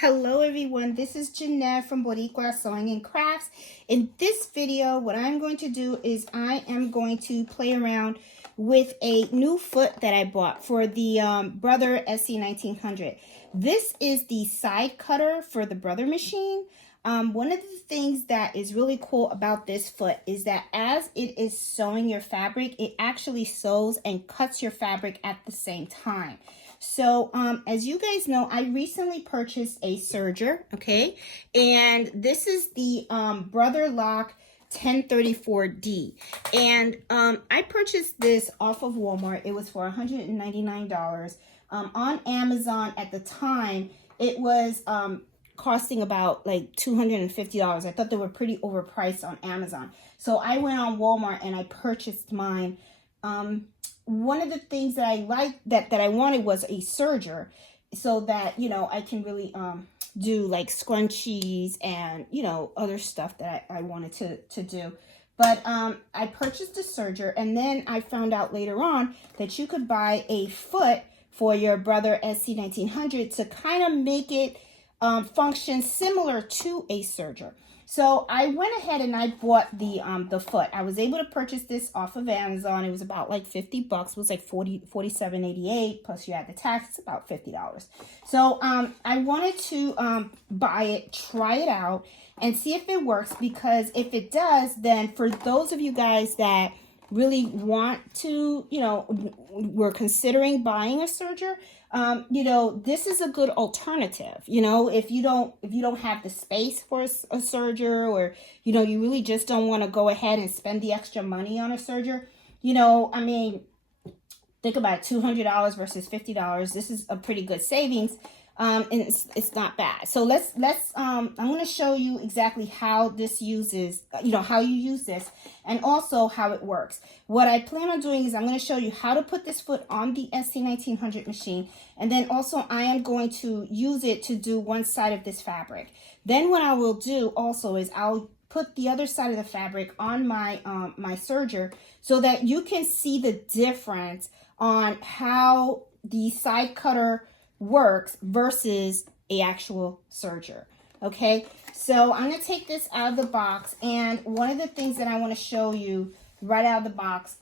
Hello everyone, this is Jeanette from Boricua Sewing and Crafts. In this video, what I'm going to do is I am going to play around with a new foot that I bought for the Brother SE1900. This is the side cutter for the Brother machine. One of the things that is really cool about this foot is that as it is sewing your fabric, it actually sews and cuts your fabric at the same time. So, as you guys know, I recently purchased a serger, okay? And this is the Brother Lock 1034D. And I purchased this off of Walmart. It was for $199. On Amazon at the time, it was costing about like $250. I thought they were pretty overpriced on Amazon. So I went on Walmart and I purchased mine. One of the things that I liked that I wanted was a serger so that, you know, I can really do like scrunchies and, you know, other stuff that I wanted to do. But I purchased a serger, and then I found out later on that you could buy a foot for your Brother SE1900 to kind of make it function similar to a serger. So I went ahead and I bought the foot. I was able to purchase this off of Amazon. It was about like 50 bucks. It was like $47.88 plus you had the tax. It's about $50. So I wanted to buy it, try it out, and see if it works, because if it does, then for those of you guys that really want to, you know, we're considering buying a serger, you know, this is a good alternative. You know, if you don't have the space for a serger, or, you know, you really just don't want to go ahead and spend the extra money on a serger, you know, I mean, think about $200 versus $50. This is a pretty good savings. And it's not bad. So let's I'm going to show you exactly how this uses, you know, how you use this, and also how it works. What I plan on doing is I'm going to show you how to put this foot on the SE1900 machine, and then also I am going to use it to do one side of this fabric. Then what I will do also is I'll put the other side of the fabric on my my serger, so that you can see the difference on how the side cutter works versus a actual serger. Okay, so I'm going to take this out of the box, and one of the things that I want to show you right out of the box,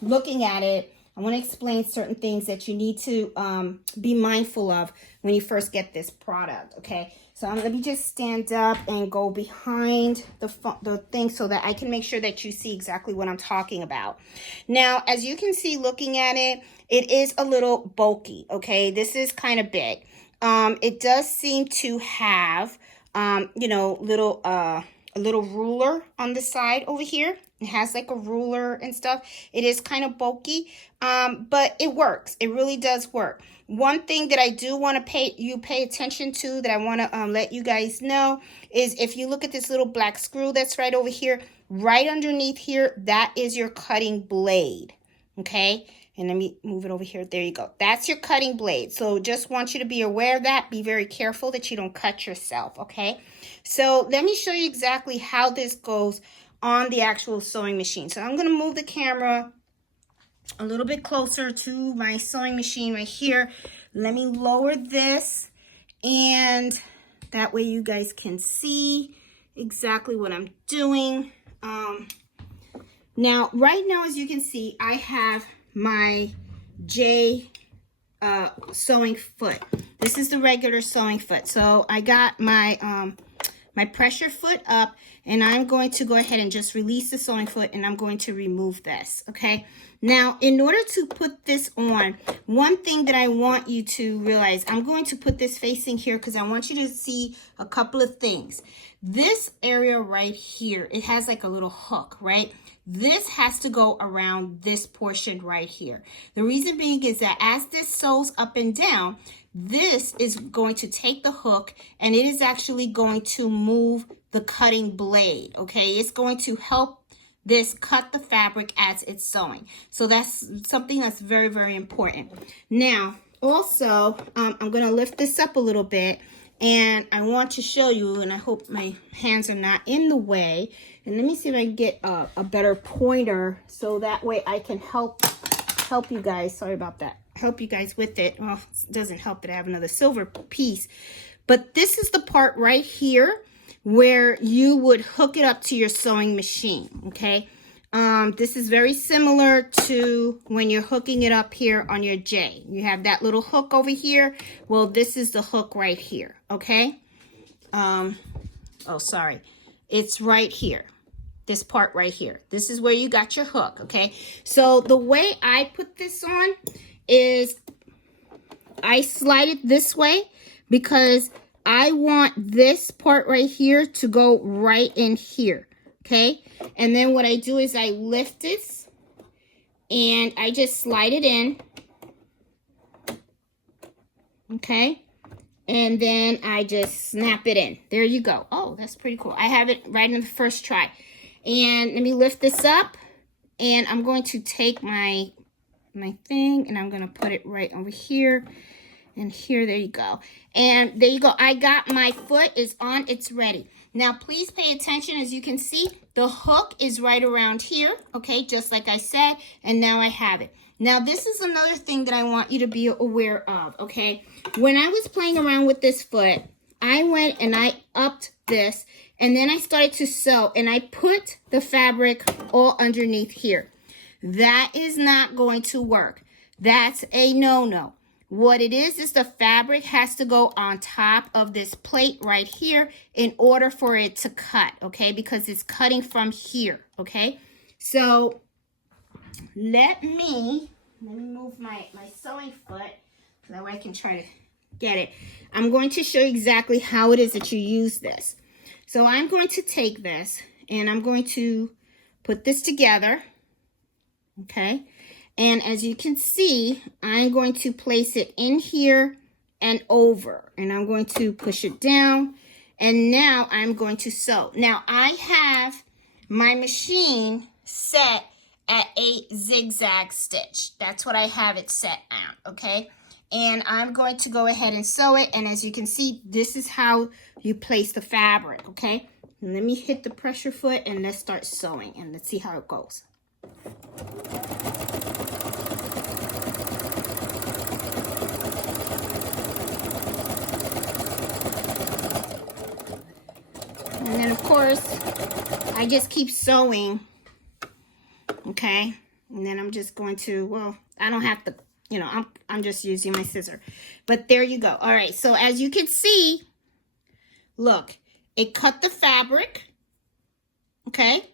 looking at it, I want to explain certain things that you need to be mindful of when you first get this product. Okay, so let me just stand up and go behind the thing so that I can make sure that you see exactly what I'm talking about. Now, as you can see looking at it, it is a little bulky, okay? This is kind of big. It does seem to have, you know, a little ruler on the side over here. It has like a ruler and stuff. It is kind of bulky, but it works. It really does work. One thing that I do want to pay attention to, that I want to let you guys know, is if you look at this little black screw that's right over here, right underneath here, that is your cutting blade, okay? And let me move it over here. There you go. That's your cutting blade. So just want you to be aware of that. Be very careful that you don't cut yourself, okay? So let me show you exactly how this goes on the actual sewing machine. So I'm going to move the camera a little bit closer to my sewing machine right here. Let me lower this, and that way you guys can see exactly what I'm doing. Now, right now, as you can see, I have my J sewing foot. This is the regular sewing foot. So I got my my pressure foot up, and I'm going to go ahead and just release the sewing foot, and I'm going to remove this, okay? Now, in order to put this on, one thing that I want you to realize, I'm going to put this facing here because I want you to see a couple of things. This area right here, it has like a little hook, right? This has to go around this portion right here. The reason being is that as this sews up and down, this is going to take the hook, and it is actually going to move the cutting blade, okay? It's going to help this cut the fabric as it's sewing. So that's something that's very, very important. Now, also, I'm going to lift this up a little bit, and I want to show you, and I hope my hands are not in the way. And let me see if I can get a better pointer, so that way I can help you guys. Sorry about that. Help you guys with it. Well, it doesn't help that I have another silver piece. But this is the part right here where you would hook it up to your sewing machine, okay? This is very similar to when you're hooking it up here on your J. You have that little hook over here. Well, this is the hook right here, okay? Oh, sorry. It's right here. This part right here. This is where you got your hook, okay? So the way I put this on is I slide it this way because I want this part right here to go right in here, okay? And then what I do is I lift this and I just slide it in, okay? And then I just snap it in. There you go. Oh, that's pretty cool. I have it right in the first try. And let me lift this up, and I'm going to take my thing, and I'm going to put it right over here and here. There you go. And there you go. I got my foot is on. It's ready. Now, please pay attention. As you can see, the hook is right around here, okay, just like I said, and now I have it. Now, this is another thing that I want you to be aware of, okay? When I was playing around with this foot, I went and I upped this, and then I started to sew, and I put the fabric all underneath here. That is not going to work. That's a no-no. What it is the fabric has to go on top of this plate right here in order for it to cut, okay? Because it's cutting from here, okay? So let me move my sewing foot so that way I can try to get it. I'm going to show you exactly how it is that you use this. So I'm going to take this and I'm going to put this together, okay? And as you can see, I'm going to place it in here and over, and I'm going to push it down, and now I'm going to sew. Now I have my machine set at a zigzag stitch. That's what I have it set at, okay? And I'm going to go ahead and sew it, and as you can see, this is how you place the fabric, okay? And let me hit the pressure foot, and let's start sewing, and let's see how it goes. And then, of course, I just keep sewing, okay? And then I'm just going to, well, I don't have to, you know, I'm just using my scissor. But there you go. All right, so as you can see, look, it cut the fabric, okay?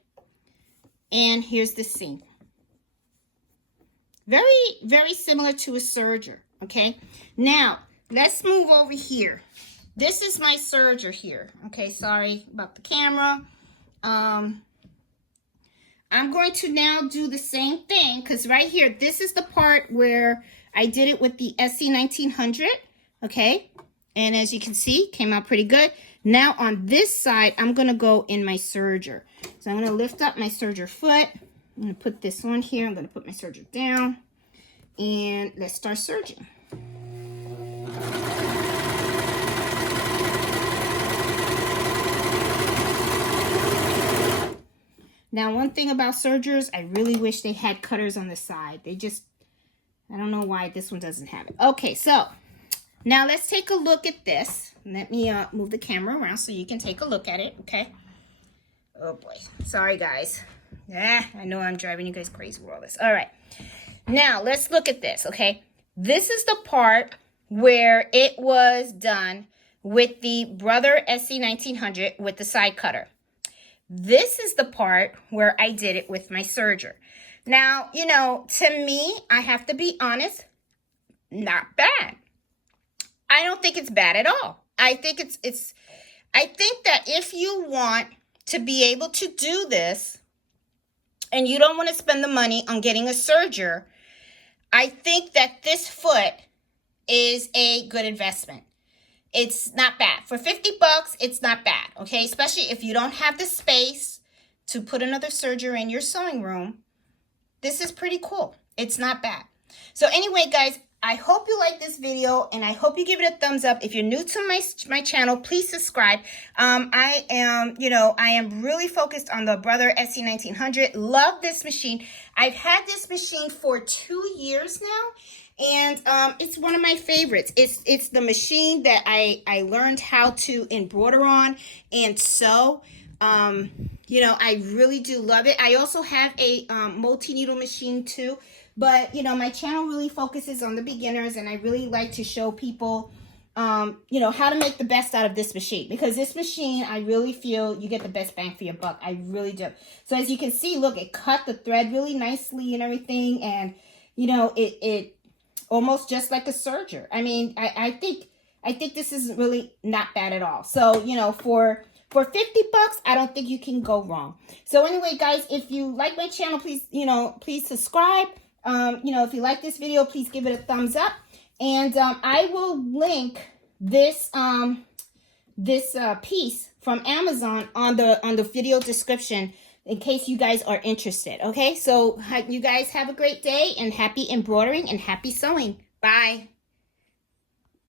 And here's the seam. Very, very similar to a serger, okay? Now, let's move over here. This is my serger here. Okay, sorry about the camera. I'm going to now do the same thing because right here, this is the part where I did it with the SE1900, okay? And as you can see, came out pretty good. Now on this side, I'm going to go in my serger. So I'm going to lift up my serger foot. I'm going to put this on here. I'm going to put my serger down. And let's start serging. Now, one thing about sergers, I really wish they had cutters on the side. They just, I don't know why this one doesn't have it. Okay, so now let's take a look at this. Let me move the camera around so you can take a look at it, okay? Oh boy, sorry guys. I know I'm driving you guys crazy with all this. All right, now let's look at this, okay? This is the part where it was done with the Brother SE1900 with the side cutter. This is the part where I did it with my serger. Now, you know, to me, I have to be honest, not bad. I don't think it's bad at all. I think I think that if you want to be able to do this and you don't want to spend the money on getting a serger, I think that this foot is a good investment. It's not bad. For 50 bucks, it's not bad, okay? Especially if you don't have the space to put another serger in your sewing room. This is pretty cool. It's not bad. So anyway, guys, I hope you like this video, and I hope you give it a thumbs up. If you're new to my channel, please subscribe. I am really focused on the Brother SE1900. Love this machine. I've had this machine for 2 years now, And it's one of my favorites. It's the machine that I learned how to embroider on and sew. You know, I really do love it. I also have a multi-needle machine too, but you know, my channel really focuses on the beginners, and I really like to show people you know, how to make the best out of this machine, because this machine, I really feel you get the best bang for your buck. I really do. So as you can see, look, it cut the thread really nicely and everything, and you know, it almost just like a serger. I mean, I think this is really not bad at all. So, you know, for 50 bucks, I don't think you can go wrong. So anyway, guys, if you like my channel, please, you know, please subscribe. You know, if you like this video, please give it a thumbs up. And I will link this piece from Amazon on the video description in case you guys are interested. Okay, so you guys have a great day, and happy embroidering and happy sewing. Bye.